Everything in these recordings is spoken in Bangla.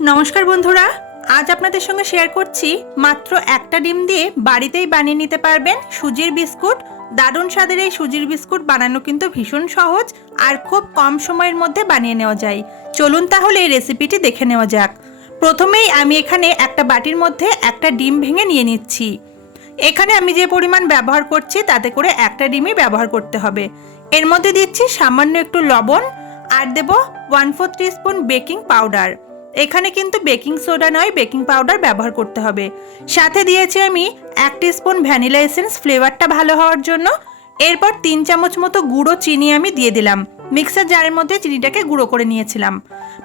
নমস্কার বন্ধুরা, আজ আপনাদের সঙ্গে শেয়ার করছি মাত্র একটা ডিম দিয়ে বাড়িতেই বানিয়ে নিতে পারবেন সুজির বিস্কুট। দারুণ স্বাদের এই সুজির বিস্কুট বানানো কিন্তু ভীষণ সহজ আর খুব কম সময়ের মধ্যে বানিয়ে নেওয়া যায়। চলুন তাহলে এই রেসিপিটি দেখে নেওয়া যাক। প্রথমেই আমি এখানে একটা বাটির মধ্যে একটা ডিম ভেঙে নিয়ে নিচ্ছি। এখানে আমি যে পরিমাণ ব্যবহার করছি তাতে করে একটা ডিমই ব্যবহার করতে হবে। এর মধ্যে দিচ্ছি সামান্য একটু লবণ আর দেব 1/4 টিস্পুন বেকিং পাউডার। এখানে কিন্তু বেকিং সোডা নয়, বেকিং পাউডার ব্যবহার করতে হবে। সাথে দিয়েছি আমি 1 টিস্পুন ভ্যানিলা এসেন্স ফ্লেভারটা ভালো হওয়ার জন্য। এরপর 3 চামচ মতো গুঁড়ো চিনি আমি দিয়ে দিলাম। মিক্সার জারের মধ্যে চিনিটাকে গুঁড়ো করে নিয়েছিলাম।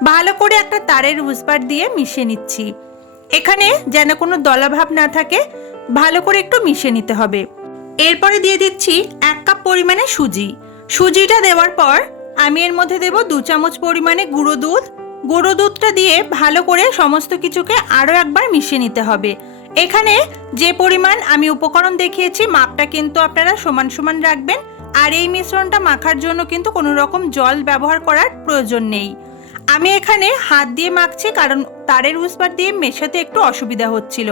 ভালো করে একটা তারের হুইস্পার দিয়ে মিশিয়ে নিচ্ছি। এখানে যেন কোনো দলাভাব না থাকে, ভালো করে একটু মিশিয়ে নিতে হবে। এরপরে দিয়ে দিচ্ছি 1 কাপ পরিমাণে সুজি। সুজিটা দেওয়ার পর আমি এর মধ্যে দেব 2 চামচ পরিমাণে গুঁড়ো দুধ। গুঁড়ো দুধটা দিয়ে ভালো করে সমস্ত কিছুকে আরও একবার মিশিয়ে নিতে হবে। এখানে যে পরিমাণ আমি উপকরণ দেখিয়েছি মাপটা কিন্তু আপনারা সমান সমান রাখবেন। আর এই মিশ্রণটা মাখার জন্য কিন্তু কোনো রকম জল ব্যবহার করার প্রয়োজন নেই। আমি এখানে হাত দিয়ে মাখছি কারণ তারের হুইস্পার দিয়ে মেশাতে একটু অসুবিধা হচ্ছিল।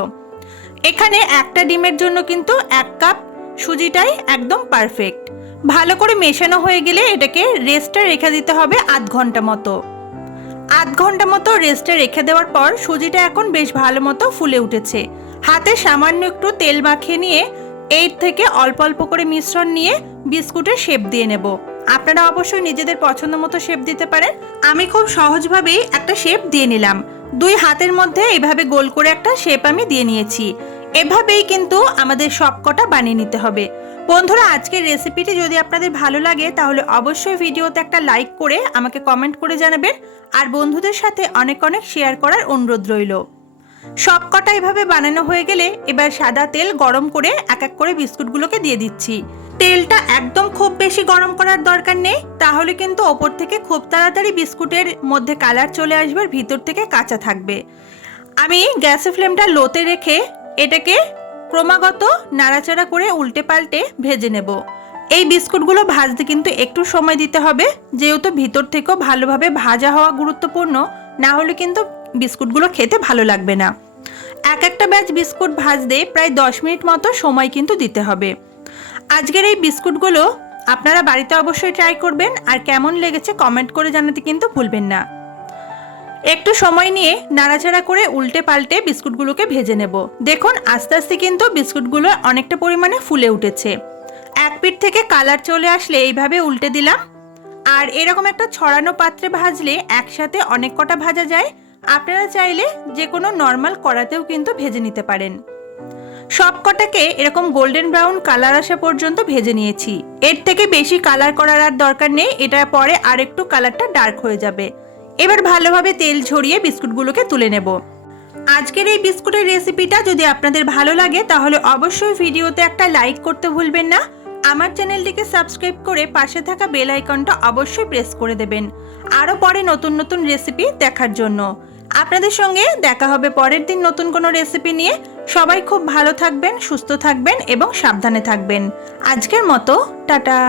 এখানে একটা ডিমের জন্য কিন্তু 1 কাপ সুজিটাই একদম পারফেক্ট। ভালো করে মেশানো হয়ে গেলে এটাকে রেস্টে রেখে দিতে হবে আধ ঘন্টা মতো। আধ ঘন্টা মতো রেস্টে রেখে দেওয়ার পর সুজিটা এখন বেশ ভালো মতো ফুলে উঠেছে। হাতে সামান্য একটু তেল মাখিয়ে নিয়ে এর থেকে অল্প অল্প করে মিশ্রণ নিয়ে বিস্কুটের শেপ দিয়ে নেব। আপনারা অবশ্যই নিজেদের পছন্দ মতো শেপ দিতে পারেন। আমি খুব সহজভাবেই একটা শেপ দিয়ে নিলাম। 2 হাতের মধ্যে এভাবে গোল করে একটা শেপ আমি দিয়ে নিয়েছি। এভাবেই কিন্তু আমাদের সবকটা বানিয়ে নিতে হবে। বন্ধুরা, আজকের রেসিপিটি যদি আপনাদের ভালো লাগে তাহলে অবশ্যই ভিডিওতে একটা লাইক করে আমাকে কমেন্ট করে জানাবেন। আর বন্ধুদের সাথে অনেক অনেক শেয়ার করার অনুরোধ রইল। সবকটা এভাবে বানানো হয়ে গেলে এবার সাদা তেল গরম করে এক এক করে বিস্কুটগুলোকে দিয়ে দিচ্ছি। তেলটা একদম খুব বেশি গরম করার দরকার নেই, তাহলে কিন্তু ওপর থেকে খুব তাড়াতাড়ি বিস্কুটের মধ্যে কালার চলে আসবে আর ভিতর থেকে কাঁচা থাকবে। আমি গ্যাসের ফ্লেমটা লোতে রেখে এটাকে ক্রমাগত নাড়াচাড়া করে উল্টে পাল্টে ভেজে নেব। এই বিস্কুটগুলো ভাজতে কিন্তু একটু সময় দিতে হবে, যেহেতু ভিতর থেকেও ভালোভাবে ভাজা হওয়া গুরুত্বপূর্ণ, না হলে কিন্তু বিস্কুটগুলো খেতে ভালো লাগবে না। এক একটা ব্যাচ বিস্কুট ভাজতে প্রায় 10 মিনিট মতো সময় কিন্তু দিতে হবে। আজকের এই বিস্কুটগুলো আপনারা বাড়িতে অবশ্যই ট্রাই করবেন আর কেমন লেগেছে কমেন্ট করে জানাতে কিন্তু ভুলবেন না। একটু সময় নিয়ে নাড়াচাড়া করে উল্টে পাল্টে বিস্কুটগুলোকে ভেজে নেব। দেখুন আস্তে আস্তে কিন্তু বিস্কুটগুলো অনেকটা পরিমাণে ফুলে উঠেছে। এক পিঠ থেকে কালার চলে আসলে এইভাবে উল্টে দিলাম। আর এরকম একটা ছড়ানো পাত্রে ভাজলে একসাথে অনেক কটা ভাজা যায়। আপনারা চাইলে যে কোনো নর্মাল কড়াতেও কিন্তু ভেজে নিতে পারেন। সব কটাকে এরকম গোল্ডেন ব্রাউন কালার আসা পর্যন্ত ভেজে নিয়েছি। এর থেকে বেশি কালার করার আর দরকার নেই, এটা পরে আর একটু কালারটা ডার্ক হয়ে যাবে। এবার ভালোভাবে তেল ঝরিয়ে বিস্কুটগুলোকে তুলে নেব। আজকের এই বিস্কুটের রেসিপিটা যদি আপনাদের ভালো লাগে তাহলে অবশ্যই ভিডিওতে একটা লাইক করতে ভুলবেন না। আমার চ্যানেলটিকে সাবস্ক্রাইব করে পাশে থাকা বেল আইকনটা অবশ্যই প্রেস করে দেবেন আরও পরে নতুন নতুন রেসিপি দেখার জন্য। আপনাদের সঙ্গে দেখা হবে পরের দিন নতুন কোনো রেসিপি নিয়ে। সবাই খুব ভালো থাকবেন, সুস্থ থাকবেন এবং সাবধানে থাকবেন। আজকের মতো টাটা।